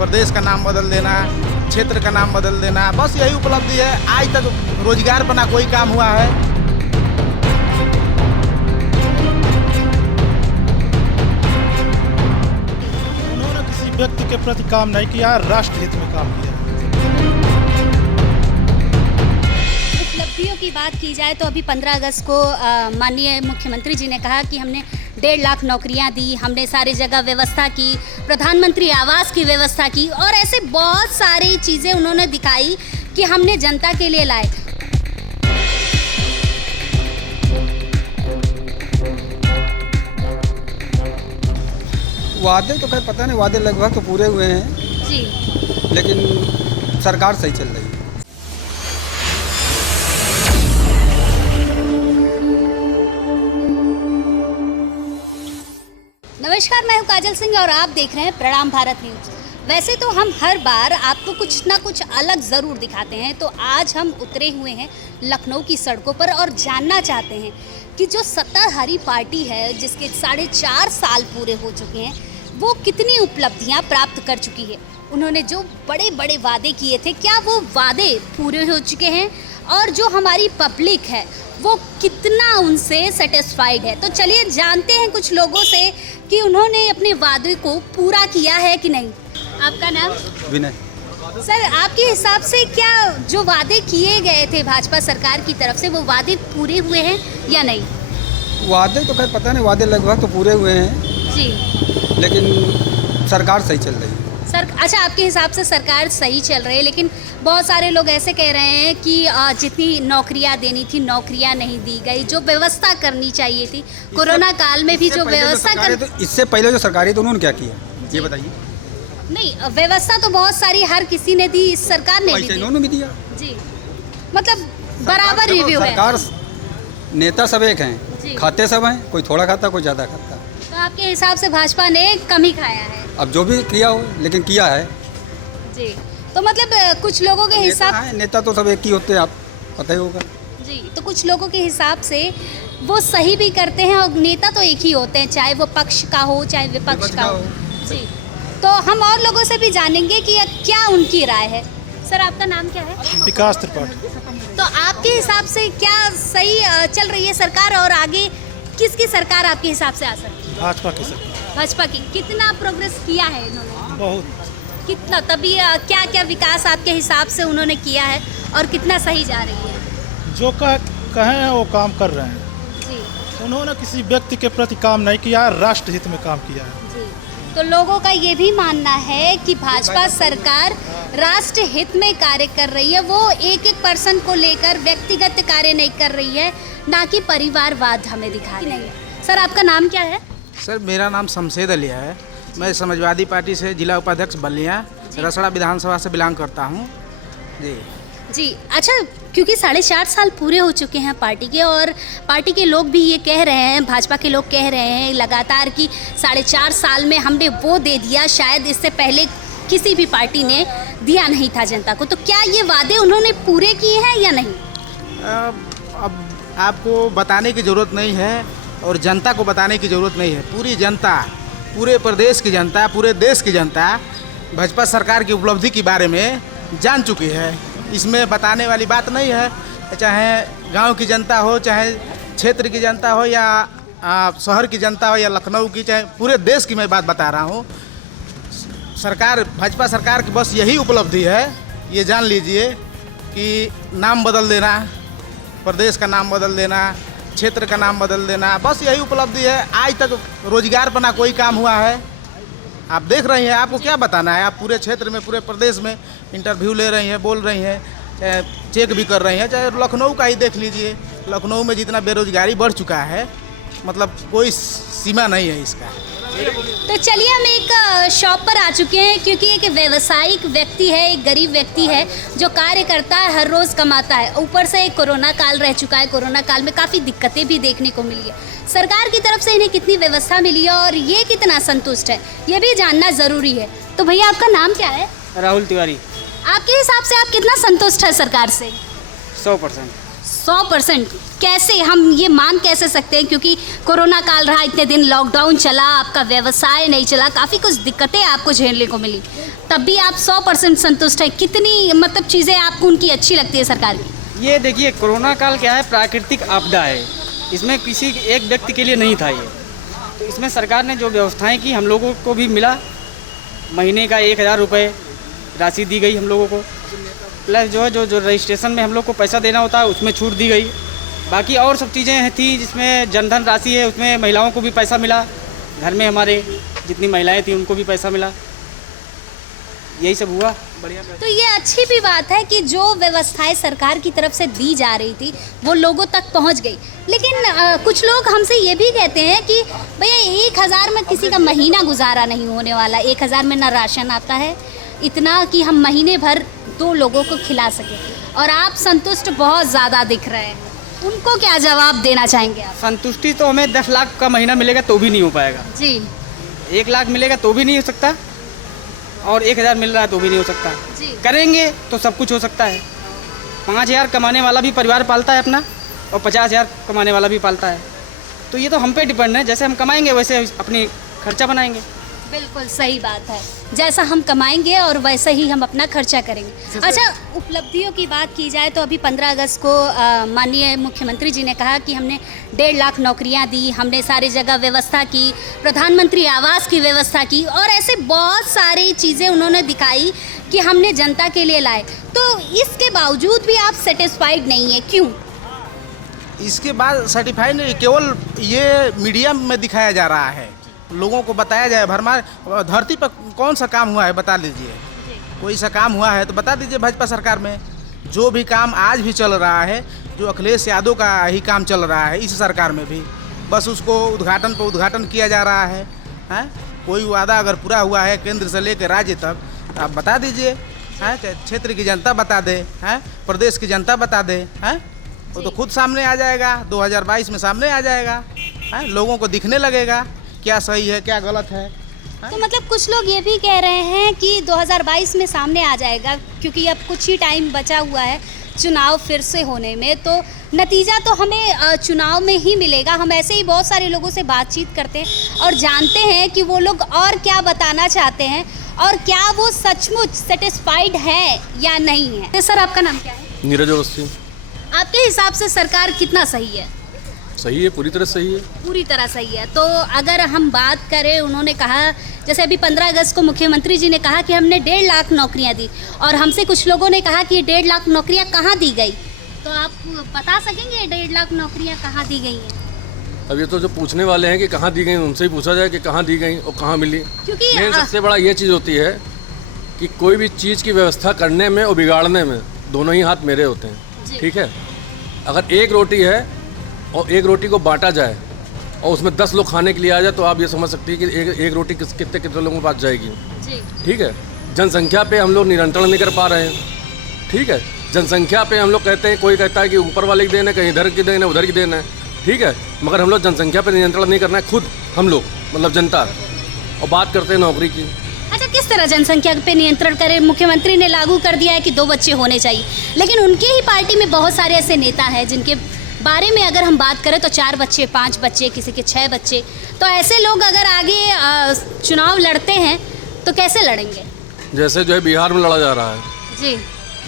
प्रदेश का नाम बदल देना, क्षेत्र का नाम बदल देना, बस यही उपलब्धि है। आज तक रोजगार पर ना कोई काम हुआ है। उन्होंने किसी व्यक्ति के प्रति काम नहीं किया, राष्ट्र हित में काम किया। उपलब्धियों की बात की जाए तो अभी 15 अगस्त को माननीय मुख्यमंत्री जी ने कहा कि हमने 1.5 लाख नौकरियां दी, हमने सारी जगह व्यवस्था की, प्रधानमंत्री आवास की व्यवस्था की और ऐसे बहुत सारी चीज़ें उन्होंने दिखाई कि हमने जनता के लिए लाए। वादे तो खैर पता नहीं, वादे लगभग तो पूरे हुए हैं जी, लेकिन सरकार सही चल रही है। नमस्कार, मैं हूं काजल सिंह और आप देख रहे हैं प्रणाम भारत न्यूज। वैसे तो हम हर बार आपको कुछ ना कुछ अलग ज़रूर दिखाते हैं, तो आज हम उतरे हुए हैं लखनऊ की सड़कों पर और जानना चाहते हैं कि जो सत्ताधारी पार्टी है जिसके 4.5 साल पूरे हो चुके हैं, वो कितनी उपलब्धियां प्राप्त कर चुकी है। उन्होंने जो बड़े बड़े वादे किए थे, क्या वो वादे पूरे हो चुके हैं और जो हमारी पब्लिक है वो कितना उनसे सेटिस्फाइड है। तो चलिए जानते हैं कुछ लोगों से कि उन्होंने अपने वादे को पूरा किया है कि नहीं। आपका नाम? विनय। सर, आपके हिसाब से क्या जो वादे किए गए थे भाजपा सरकार की तरफ से, वो वादे पूरे हुए हैं या नहीं? वादे तो खैर पता नहीं, वादे लगभग तो पूरे हुए हैं जी, लेकिन सरकार सही चल रही है। अच्छा, आपके हिसाब से सरकार सही चल रही है, लेकिन बहुत सारे लोग ऐसे कह रहे हैं कि जितनी नौकरियां देनी थी नौकरियां नहीं दी गई, जो व्यवस्था करनी चाहिए थी कोरोना काल में भी जो व्यवस्था कर। इससे पहले जो सरकारी तो उन्होंने क्या किया ये बताइए। नहीं, व्यवस्था तो बहुत सारी हर किसी ने दी, इस सरकार ने भी दी। इन्होंने भी दिया जी, मतलब बराबर रिव्यू है। सरकार नेता सब एक जी। हैं, खाते सब हैं, कोई थोड़ा खाता कोई ज़्यादा खाता। तो आपके हिसाब से भाजपा ने कम ही खाया है? अब जो भी किया हो, लेकिन किया है जी। तो मतलब कुछ लोगों के हिसाब, नेता तो सब एक ही होते हैं, आप पता ही होगा। जी, तो कुछ लोगों के हिसाब से वो सही भी करते हैं और नेता तो एक ही होते हैं, चाहे वो पक्ष का हो चाहे विपक्ष का हो। जी, तो हम और लोगों से भी जानेंगे कि क्या उनकी राय है। सर, आपका नाम क्या है? विकास त्रिपाठी। तो आपके हिसाब से क्या सही चल रही है सरकार और आगे किसकी सरकार आपके हिसाब से आ सकती है? भाजपा की सरकार भाजपा की। कितना प्रोग्रेस किया है इन्होंने? बहुत। कितना, तभी क्या क्या विकास आपके हिसाब से उन्होंने किया है और कितना सही जा रही है? जो कहे हैं वो काम कर रहे हैं। जी उन्होंने किसी व्यक्ति के प्रति काम नहीं किया, राष्ट्र हित में काम किया है। जी। तो लोगों का ये भी मानना है कि भाजपा सरकार राष्ट्र हित में कार्य कर रही है, वो एक एक पर्सन को लेकर व्यक्तिगत कार्य नहीं कर रही है, ना कि परिवारवाद हमें दिखा रही है। सर, आपका नाम क्या है? सर, मेरा नाम शमशेद अलिया है। मैं समाजवादी पार्टी से जिला उपाध्यक्ष बलिया रसड़ा विधानसभा से बिलोंग करता हूँ। जी जी। अच्छा, क्योंकि 4.5 साल पूरे हो चुके हैं पार्टी के और पार्टी के लोग भी ये कह रहे हैं, भाजपा के लोग कह रहे हैं लगातार कि 4.5 साल में हमने वो दे दिया, शायद इससे पहले किसी भी पार्टी ने दिया नहीं था जनता को। तो क्या ये वादे उन्होंने पूरे किए हैं या नहीं? अब आपको बताने की ज़रूरत नहीं है और जनता को बताने की ज़रूरत नहीं है। पूरी जनता, पूरे प्रदेश की जनता, पूरे देश की जनता भाजपा सरकार की उपलब्धि के बारे में जान चुकी है। इसमें बताने वाली बात नहीं है। चाहे गांव की जनता हो, चाहे क्षेत्र की जनता हो, या शहर की जनता हो, या लखनऊ की, चाहे पूरे देश की मैं बात बता रहा हूँ। सरकार, भाजपा सरकार की बस यही उपलब्धि है, ये जान लीजिए कि नाम बदल देना, प्रदेश का नाम बदल देना, क्षेत्र का नाम बदल देना, बस यही उपलब्धि है। आज तक रोजगार पर ना कोई काम हुआ है। आप देख रही हैं, आपको क्या बताना है। आप पूरे क्षेत्र में, पूरे प्रदेश में इंटरव्यू ले रही हैं, बोल रही हैं, चाहे चेक भी कर रही हैं। चाहे लखनऊ का ही देख लीजिए, लखनऊ में जितना बेरोजगारी बढ़ चुका है, मतलब कोई सीमा नहीं है इसका। तो चलिए, हम एक शॉप पर आ चुके हैं, क्योंकि एक व्यावसायिक व्यक्ति है, एक गरीब व्यक्ति है जो कार्य करता है, हर रोज़ कमाता है। ऊपर से एक कोरोना काल रह चुका है, कोरोना काल में काफ़ी दिक्कतें भी देखने को मिली है। सरकार की तरफ से इन्हें कितनी व्यवस्था मिली है और ये कितना संतुष्ट है, ये भी जानना ज़रूरी है। तो भैया, आपका नाम क्या है? राहुल तिवारी। आपके हिसाब से आप कितना संतुष्ट है सरकार से? 100%। 100% कैसे हम ये मान कैसे सकते हैं, क्योंकि कोरोना काल रहा, इतने दिन लॉकडाउन चला, आपका व्यवसाय नहीं चला, काफ़ी कुछ दिक्कतें आपको झेलने को मिली, तब भी आप 100% संतुष्ट हैं? कितनी मतलब चीज़ें आपको उनकी अच्छी लगती है सरकार की? ये देखिए, कोरोना काल क्या है, प्राकृतिक आपदा है, इसमें किसी एक व्यक्ति के लिए नहीं था ये। तो इसमें सरकार ने जो व्यवस्थाएं की, हम लोगों को भी मिला, महीने का 1000 रुपये राशि दी गई हम लोगों को, प्लस जो है जो रजिस्ट्रेशन में हम लोग को पैसा देना होता है उसमें छूट दी गई। बाकी और सब चीज़ें थी जिसमें जनधन राशि है, उसमें महिलाओं को भी पैसा मिला, घर में हमारे जितनी महिलाएं थी उनको भी पैसा मिला, यही सब हुआ। बढ़िया। तो ये अच्छी भी बात है कि जो व्यवस्थाएं सरकार की तरफ से दी जा रही थी वो लोगों तक पहुंच गई। लेकिन कुछ लोग हमसे ये भी कहते हैं कि भैया 1000 में किसी का महीना गुजारा नहीं होने वाला, 1000 में ना राशन आता है इतना कि हम महीने भर 2 लोगों को खिला सकें, और आप संतुष्ट बहुत ज़्यादा दिख रहे हैं, उनको क्या जवाब देना चाहेंगे आप? संतुष्टि तो हमें 10 लाख का महीना मिलेगा तो भी नहीं हो पाएगा जी। 1 लाख मिलेगा तो भी नहीं हो सकता, और 1000 मिल रहा है तो भी नहीं हो सकता जी। करेंगे तो सब कुछ हो सकता है। 5000 कमाने वाला भी परिवार पालता है अपना, और 50,000 कमाने वाला भी पालता है। तो ये तो हम पे डिपेंड है, जैसे हम कमाएंगे वैसे अपनी खर्चा बनाएंगे। बिल्कुल सही बात है, जैसा हम कमाएंगे और वैसे ही हम अपना खर्चा करेंगे। अच्छा, उपलब्धियों की बात की जाए तो अभी 15 अगस्त को माननीय मुख्यमंत्री जी ने कहा कि हमने 1.5 लाख नौकरियां दी, हमने सारी जगह व्यवस्था की, प्रधानमंत्री आवास की व्यवस्था की, और ऐसे बहुत सारी चीज़ें उन्होंने दिखाई कि हमने जनता के लिए लाए। तो इसके बावजूद भी आप सेटिस्फाइड नहीं है, क्यों? इसके बाद सर्टिफाइड नहीं, केवल ये मीडिया में दिखाया जा रहा है, लोगों को बताया जाए। भरमार धरती पर कौन सा काम हुआ है बता दीजिए, कोई सा काम हुआ है तो बता दीजिए। भाजपा सरकार में जो भी काम आज भी चल रहा है, जो अखिलेश यादव का ही काम चल रहा है इस सरकार में भी, बस उसको उद्घाटन पर उद्घाटन किया जा रहा है, हैं? कोई वादा अगर पूरा हुआ है केंद्र से लेकर राज्य तक, आप बता दीजिए, हैं? क्षेत्र की जनता बता दे, हैं? प्रदेश की जनता बता दे, हैं? वो तो खुद सामने आ जाएगा, 2022 में सामने आ जाएगा, हैं? लोगों को दिखने लगेगा क्या सही है क्या गलत है। तो मतलब कुछ लोग ये भी कह रहे हैं कि 2022 में सामने आ जाएगा, क्योंकि अब कुछ ही टाइम बचा हुआ है चुनाव फिर से होने में, तो नतीजा तो हमें चुनाव में ही मिलेगा। हम ऐसे ही बहुत सारे लोगों से बातचीत करते हैं और जानते हैं कि वो लोग और क्या बताना चाहते हैं और क्या वो सचमुच सेटिस्फाइड है या नहीं है। तो सर, आपका नाम क्या है? नीरज अवस्थी। आपके हिसाब से सरकार कितना सही है? सही है, पूरी तरह सही है। पूरी तरह सही है। तो अगर हम बात करें, उन्होंने कहा जैसे अभी 15 अगस्त को मुख्यमंत्री जी ने कहा कि हमने 1.5 लाख नौकरियां दी, और हमसे कुछ लोगों ने कहा कि 1.5 लाख नौकरियां कहाँ दी गई, तो आप बता सकेंगे 1.5 लाख नौकरियां कहाँ दी गई हैं? अब ये तो जो पूछने वाले हैं कि कहाँ दी गई, उनसे ही पूछा जाए कि कहाँ दी गई और कहाँ मिली। क्योंकि मेन सबसे बड़ा ये चीज़ होती है कि कोई भी चीज़ की व्यवस्था करने में और बिगाड़ने में दोनों ही हाथ मेरे होते हैं। ठीक है, अगर एक रोटी है और एक रोटी को बांटा जाए और उसमें 10 लोग खाने के लिए आ जाए, तो आप ये समझ सकती है कि एक रोटी कितने लोगों के पास जाएगी। जी। ठीक है, जनसंख्या पे हम लोग नियंत्रण नहीं कर पा रहे हैं। ठीक है, जनसंख्या पे हम लोग कहते हैं, कोई कहता है कि ऊपर वाले की देन है, कहीं इधर की देन है, उधर की देन है। ठीक है, मगर हम लोग जनसंख्या पे नियंत्रण नहीं करना है, खुद हम लोग मतलब जनता, और बात करते हैं नौकरी की। अच्छा, किस तरह जनसंख्या पे नियंत्रण करें? मुख्यमंत्री ने लागू कर दिया है कि 2 बच्चे होने चाहिए, लेकिन उनके ही पार्टी में बहुत सारे ऐसे नेता हैं जिनके बारे में अगर हम बात करें तो 4 बच्चे, 5 बच्चे, किसी के 6 बच्चे। तो ऐसे लोग अगर आगे चुनाव लड़ते हैं तो कैसे लड़ेंगे? जैसे जो है बिहार में लड़ा जा रहा है जी,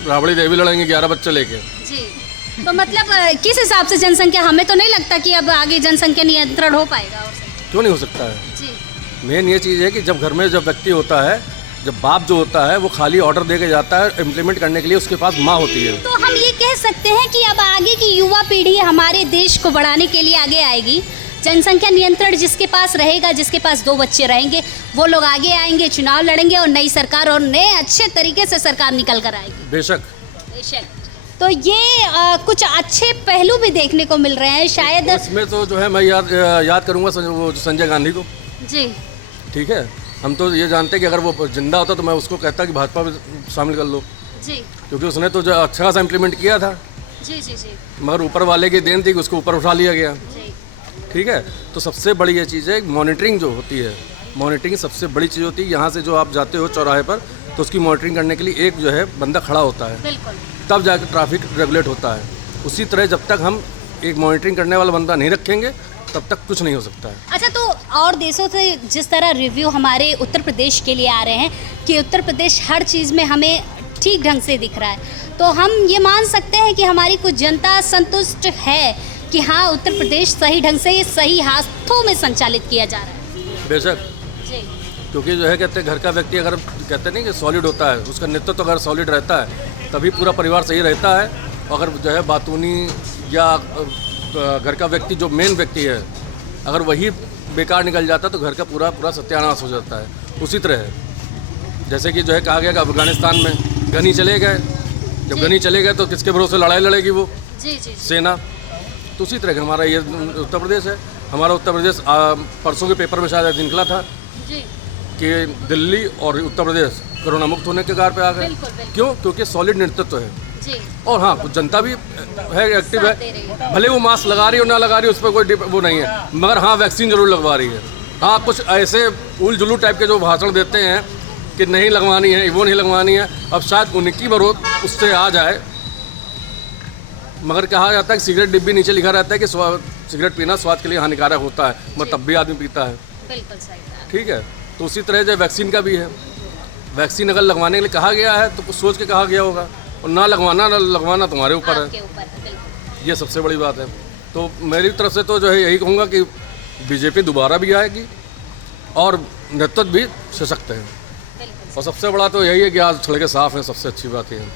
राबड़ी देवी लड़ेंगे 11 बच्चे लेके। जी। तो मतलब किस हिसाब से जनसंख्या, हमें तो नहीं लगता कि अब आगे जनसंख्या नियंत्रण हो पाएगा। और क्यों नहीं हो सकता है? जी। मेन ये चीज़ है कि जब घर में जब व्यक्ति होता है, जब बाप जो होता है वो खाली ऑर्डर दे के जाता है, इम्प्लीमेंट करने के लिए उसके पास माँ होती है। तो हम ये कह सकते हैं कि अब आगे की युवा पीढ़ी हमारे देश को बढ़ाने के लिए आगे आएगी। जनसंख्या नियंत्रण जिसके पास रहेगा, जिसके पास 2 बच्चे रहेंगे, वो लोग आगे आएंगे, चुनाव लड़ेंगे और नई सरकार और नए अच्छे तरीके से सरकार निकल कर आएगी। बेशक। तो ये कुछ अच्छे पहलू भी देखने को मिल रहे हैं शायद। इसमें तो जो है मैं याद करूँगा संजय गांधी को। जी। ठीक है, हम तो ये जानते हैं कि अगर वो जिंदा होता तो मैं उसको कहता कि भाजपा में शामिल कर लो। जी। क्योंकि उसने तो जो अच्छा खासा इम्प्लीमेंट किया था। जी जी जी। मगर ऊपर वाले की देन थी कि उसको ऊपर उठा लिया गया। जी। ठीक है, तो सबसे बड़ी ये चीज़ है मॉनिटरिंग जो होती है, मॉनिटरिंग सबसे बड़ी चीज़ होती है। यहाँ से जो आप जाते हो चौराहे पर तो उसकी मॉनिटरिंग करने के लिए एक जो है बंदा खड़ा होता है, बिल्कुल। तब जाकर ट्रैफिक रेगुलेट होता है। उसी तरह जब तक हम एक मॉनिटरिंग करने वाला बंदा नहीं रखेंगे तब तक कुछ नहीं हो सकता है। अच्छा, तो और देशों से जिस तरह रिव्यू हमारे उत्तर प्रदेश के लिए आ रहे हैं कि उत्तर प्रदेश हर चीज़ में हमें ठीक ढंग से दिख रहा है, तो हम ये मान सकते हैं कि हमारी कुछ जनता संतुष्ट है कि हाँ, उत्तर प्रदेश सही ढंग से सही हाथों में संचालित किया जा रहा है। बेशक, जी क्योंकि जो है कहते हैं घर का व्यक्ति अगर कहते नहीं कि सॉलिड होता है, उसका नेतृत्व अगर सॉलिड रहता है तभी पूरा परिवार सही रहता है। अगर जो है बातूनी या घर का व्यक्ति जो मेन व्यक्ति है अगर वही बेकार निकल जाता है तो घर का पूरा सत्यानाश हो जाता है। उसी तरह जैसे कि जो है कहा गया कि अफगानिस्तान में गनी चले गए, जब गनी चले गए तो किसके भरोसे लड़ाई लड़ेगी वो जी जी सेना। तो उसी तरह का हमारा ये उत्तर प्रदेश है। हमारा उत्तर प्रदेश परसों के पेपर में शायद निकला था जी कि दिल्ली और उत्तर प्रदेश कोरोना मुक्त होने के कगार पे आ गए। बिल्कुल, बिल्कुल। क्यों? क्योंकि सॉलिड नेतृत्व है। जी और हाँ, कुछ जनता भी है, एक्टिव साथ दे रही है। भले वो मास्क लगा रही हो ना लगा रही हो, उस पर कोई वो नहीं है, मगर हाँ वैक्सीन जरूर लगवा रही है। हाँ, कुछ ऐसे उल जुलू टाइप के जो भाषण देते हैं कि नहीं लगवानी है, वो नहीं लगवानी है, अब शायद उनकी बरोत उससे आ जाए। मगर कहा जाता है कि सिगरेट डिब्बी नीचे लिखा रहता है कि सिगरेट पीना स्वास्थ्य के लिए हानिकारक होता है, मगर तब भी आदमी पीता है। बिल्कुल सही बात। ठीक है, तो उसी तरह जो वैक्सीन का भी है, वैक्सीन अगर लगवाने के लिए कहा गया है तो कुछ सोच के कहा गया होगा, और ना लगवाना तुम्हारे ऊपर आपके है। ऊपर है, बिल्कुल। ये सबसे बड़ी बात है। तो मेरी तरफ से तो जो है यही कहूँगा कि बीजेपी दोबारा भी आएगी और नेतृत्व भी सशक्त है। बिल्कुल और सबसे बड़ा तो यही है कि आज सड़कें साफ़ हैं, सबसे अच्छी बात ये है।